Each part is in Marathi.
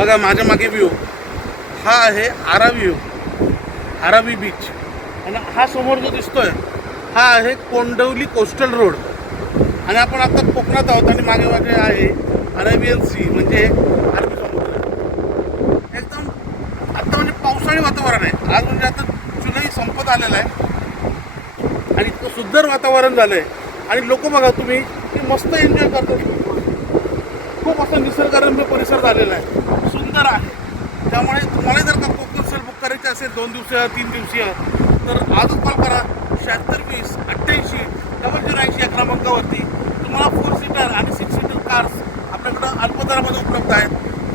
बघा माझ्या मागे व्ह्यू हा आहे आरावी बीच आणि हा समोर जो दिसतोय हा आहे कोंडवली कोस्टल रोड आणि आपण आता कोकणात आहोत आणि मागे मागे आहे अरेबियन सी म्हणजे अरबी समुद्र. एकदम आता म्हणजे पावसाळी वातावरण आहे आज म्हणजे आता जुलै संपत आलेला आहे आणि इतकं सुंदर वातावरण झालं आहे आणि लोक बघा तुम्ही की मस्त एन्जॉय करतात. खूप असा निसर्गरम्य परिसर झालेला आहे सुंदर आहे. त्यामुळे तुम्हाला जर का कोकण सहल बुक करायची असेल 2 दिवसीय 3 दिवसीय तर आजच कॉल करा 7620 88 0080 या क्रमांकावरती. तुम्हाला 4 सीटर आणि 6 सीटर कार्स आपल्याकडं अल्प दरामध्ये उपलब्ध आहेत.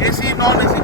AC non AC